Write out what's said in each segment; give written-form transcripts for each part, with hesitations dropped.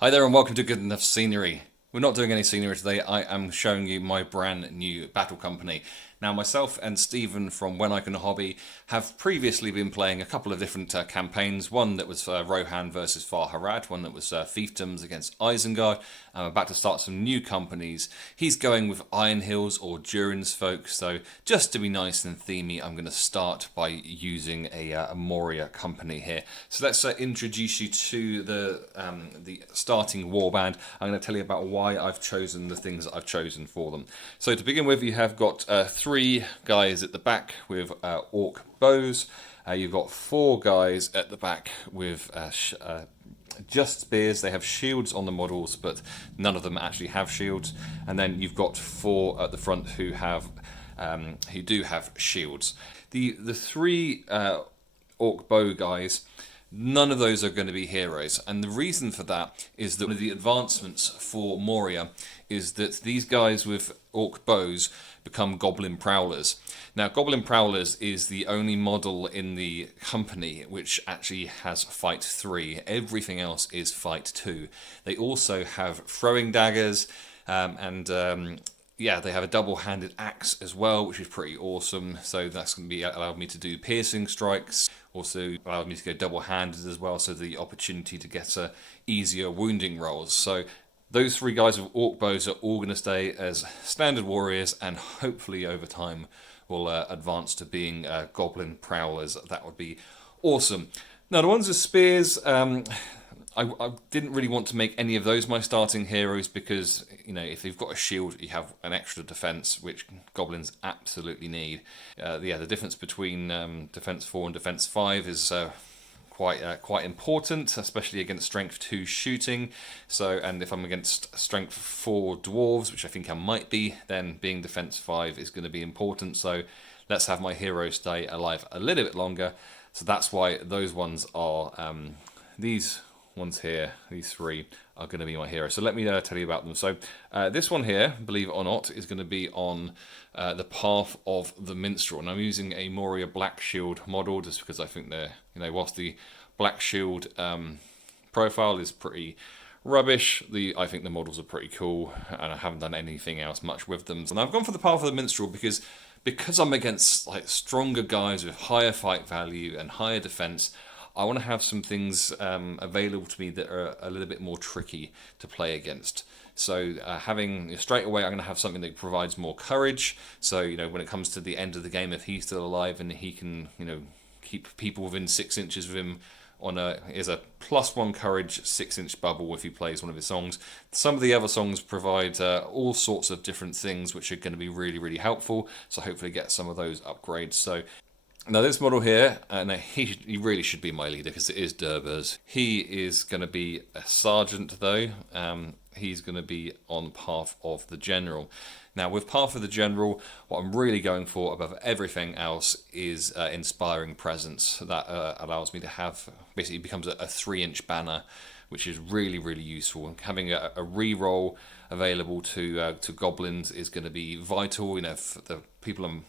Hi there and welcome to Good Enough Scenery. We're not doing any scenery today, I am showing you my brand new battle company. Now myself and Stephen from When I Can Hobby have previously been playing a couple of different campaigns. One that was Rohan versus Far Harad, one that was Fiefdoms against Isengard. I'm about to start some new companies. He's going with Iron Hills or Durin's folk, so just to be nice and themey, I'm going to start by using a Moria company here. So let's introduce you to the starting warband. I'm going to tell you about why I've chosen the things that I've chosen for them. So to begin with, you have got three guys at the back with orc bows. You've got four guys at the back with just spears. They have shields on the models, but none of them actually have shields. And then you've got four at the front who do have shields. The three orc bow guys, none of those are going to be heroes, and the reason for that is that one of the advancements for Moria is that these guys with orc bows become goblin prowlers. Now, goblin prowlers is the only model in the company which actually has fight 3. Everything else is fight 2. They also have throwing daggers yeah, they have a double-handed axe as well, which is pretty awesome. So that's going to be allowed me to do piercing strikes. Also allowed me to go double-handed as well, so the opportunity to get easier wounding rolls. So those three guys with orc bows are all going to stay as standard warriors, and hopefully over time will advance to being goblin prowlers. That would be awesome. Now the ones with spears, I didn't really want to make any of those my starting heroes because, you know, if you've got a shield, you have an extra defense, which goblins absolutely need. The difference between defense 4 and defense 5 is quite important, especially against strength 2 shooting. So, and if I'm against strength 4 dwarves, which I think I might be, then being defense 5 is going to be important. So let's have my hero stay alive a little bit longer. So that's why those ones are these ones here, these three are going to be my hero. So let me tell you about them. So this one here, believe it or not, is going to be on the path of the minstrel, and I'm using a Moria Black Shield model just because I think they're, you know, whilst the Black Shield profile is pretty rubbish, I think the models are pretty cool, and I haven't done anything else much with them. And I've gone for the path of the minstrel because I'm against like stronger guys with higher fight value and higher defense. I want to have some things available to me that are a little bit more tricky to play against. So straight away, I'm going to have something that provides more courage. So, you know, when it comes to the end of the game, if he's still alive and he can, you know, keep people within 6 inches of him is a +1 courage 6-inch bubble if he plays one of his songs. Some of the other songs provide all sorts of different things which are going to be really, really helpful. So hopefully get some of those upgrades. So now this model here, he really should be my leader because it is Durbers. He is going to be a sergeant though. He's going to be on path of the general. Now with path of the general, what I'm really going for above everything else is inspiring presence. That allows me to have, basically becomes a 3-inch banner, which is really, really useful. Having a re-roll available to goblins is going to be vital. You know, if the people I'm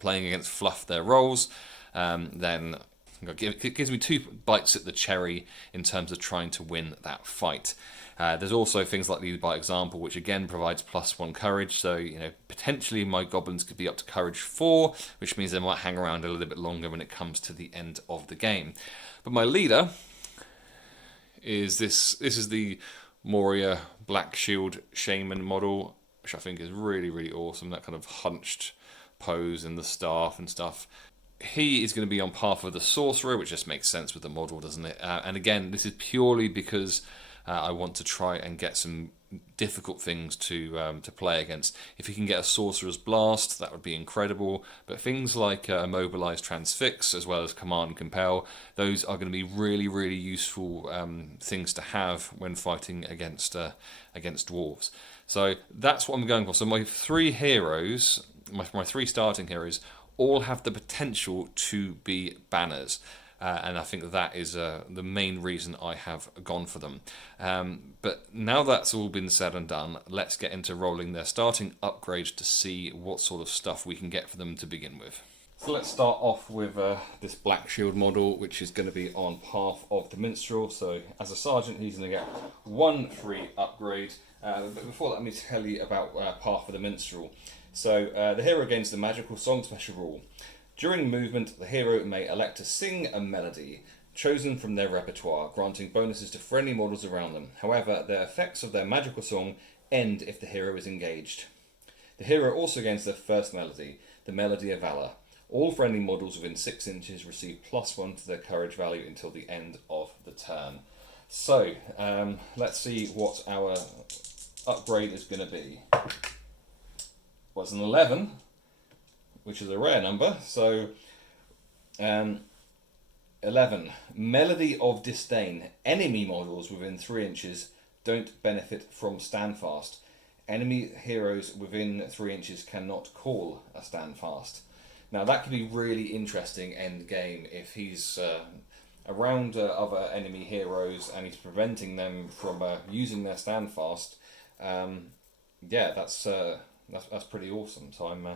playing against fluff their rolls, then it gives me 2 bites at the cherry in terms of trying to win that fight. There's also things like lead by example, which again provides +1 courage. So, you know, potentially my goblins could be up to courage 4, which means they might hang around a little bit longer when it comes to the end of the game. But my leader is this. This is the Moria Black Shield Shaman model, which I think is really, really awesome. That kind of hunched pose and the staff and stuff. He is going to be on path of the sorcerer, which just makes sense with the model, doesn't it? And again, this is purely because I want to try and get some difficult things to play against. If you can get a sorcerer's blast, that would be incredible. But things like immobilize, transfix, as well as command and compel, those are going to be really, really useful things to have when fighting against dwarves. So that's what I'm going for. So my 3 heroes, my 3 starting heroes, all have the potential to be banners. And I think that is the main reason I have gone for them. But now that's all been said and done, let's get into rolling their starting upgrades to see what sort of stuff we can get for them to begin with. So let's start off with this Black Shield model, which is going to be on Path of the Minstrel. So as a sergeant, he's going to get 1 free upgrade. But before that, let me tell you about Path of the Minstrel. So the hero gains the magical song special rule. During movement, the hero may elect to sing a melody chosen from their repertoire, granting bonuses to friendly models around them. However, the effects of their magical song end if the hero is engaged. The hero also gains their first melody, the Melody of Valor. All friendly models within 6 inches receive +1 to their courage value until the end of the turn. So, let's see what our upgrade is going to be. Well, it's an 11, which is a rare number. So, 11. Melody of Disdain. Enemy models within 3 inches don't benefit from Standfast. Enemy heroes within 3 inches cannot call a Standfast. Now that could be really interesting end game if he's around other enemy heroes and he's preventing them from using their Standfast. Yeah, that's pretty awesome. So I'm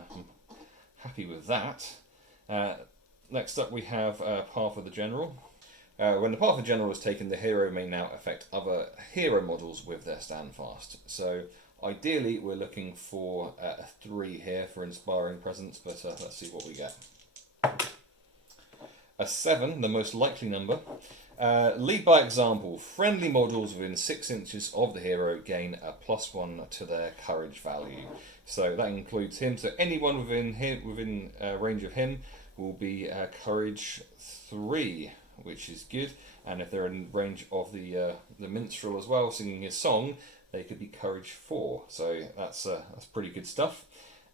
happy with that. Next up we have Path of the General. When the Path of the General is taken, the hero may now affect other hero models with their Standfast. So ideally, we're looking for a 3 here for Inspiring Presence, but let's see what we get. A 7, the most likely number. Lead by example. Friendly models within 6 inches of the hero gain a +1 to their courage value. So that includes him. So anyone within range of him will be courage 3, which is good. And if they're in range of the minstrel as well, singing his song, they could be courage 4, so that's pretty good stuff.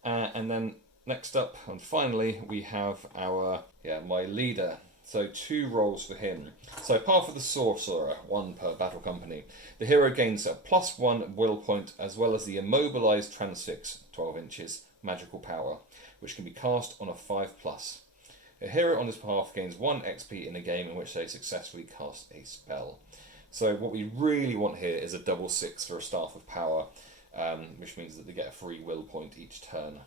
And then next up, and finally, we have my leader. So 2 roles for him. So Path of the Sorcerer, 1 per battle company. The hero gains a +1 will point as well as the immobilized transfix, 12 inches, magical power, which can be cast on a 5+. A hero on this path gains 1 XP in a game in which they successfully cast a spell. So what we really want here is a double 6 for a Staff of Power, which means that they get a free will point each turn,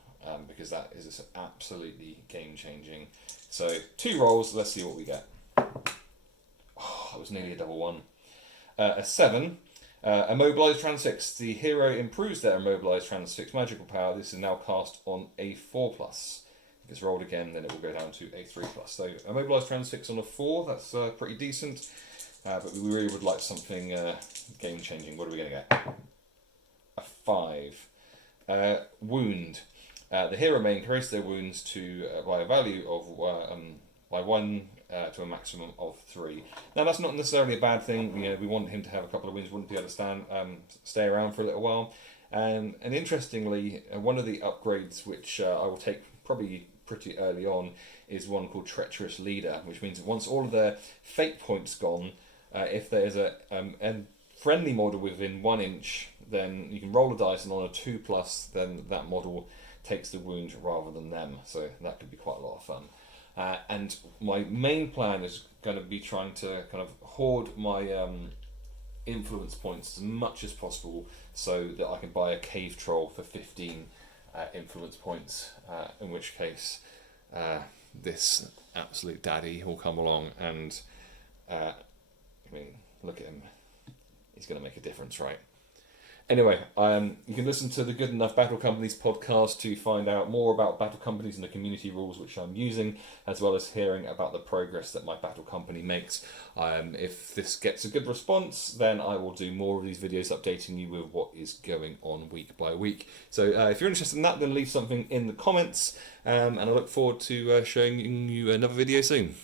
because that is absolutely game-changing. So 2 rolls, let's see what we get. Oh, that was nearly a double 1. A 7, Immobilized Transfix. The hero improves their Immobilized Transfix magical power. This is now cast on a 4+. If it's rolled again, then it will go down to a 3+. So Immobilized Transfix on a 4, that's pretty decent. But we really would like something game-changing. What are we going to get? A 5. Wound. The hero may increase their wounds by a value of by 1 to a maximum of 3. Now that's not necessarily a bad thing. We want him to have a couple of wounds. Wouldn't be able to stay around for a little while. And interestingly, one of the upgrades which I will take probably pretty early on is one called Treacherous Leader, which means that once all of their fate points gone, if there's a friendly model within 1 inch, then you can roll a dice, and on a 2+, then that model takes the wound rather than them. So that could be quite a lot of fun. And my main plan is going to be trying to kind of hoard my influence points as much as possible, so that I can buy a cave troll for 15 influence points. In which case, this absolute daddy will come along and. I mean, look at him. He's going to make a difference, right? Anyway, you can listen to the Good Enough Battle Companies podcast to find out more about battle companies and the community rules which I'm using, as well as hearing about the progress that my battle company makes. If this gets a good response, then I will do more of these videos updating you with what is going on week by week. So if you're interested in that, then leave something in the comments, and I look forward to showing you another video soon.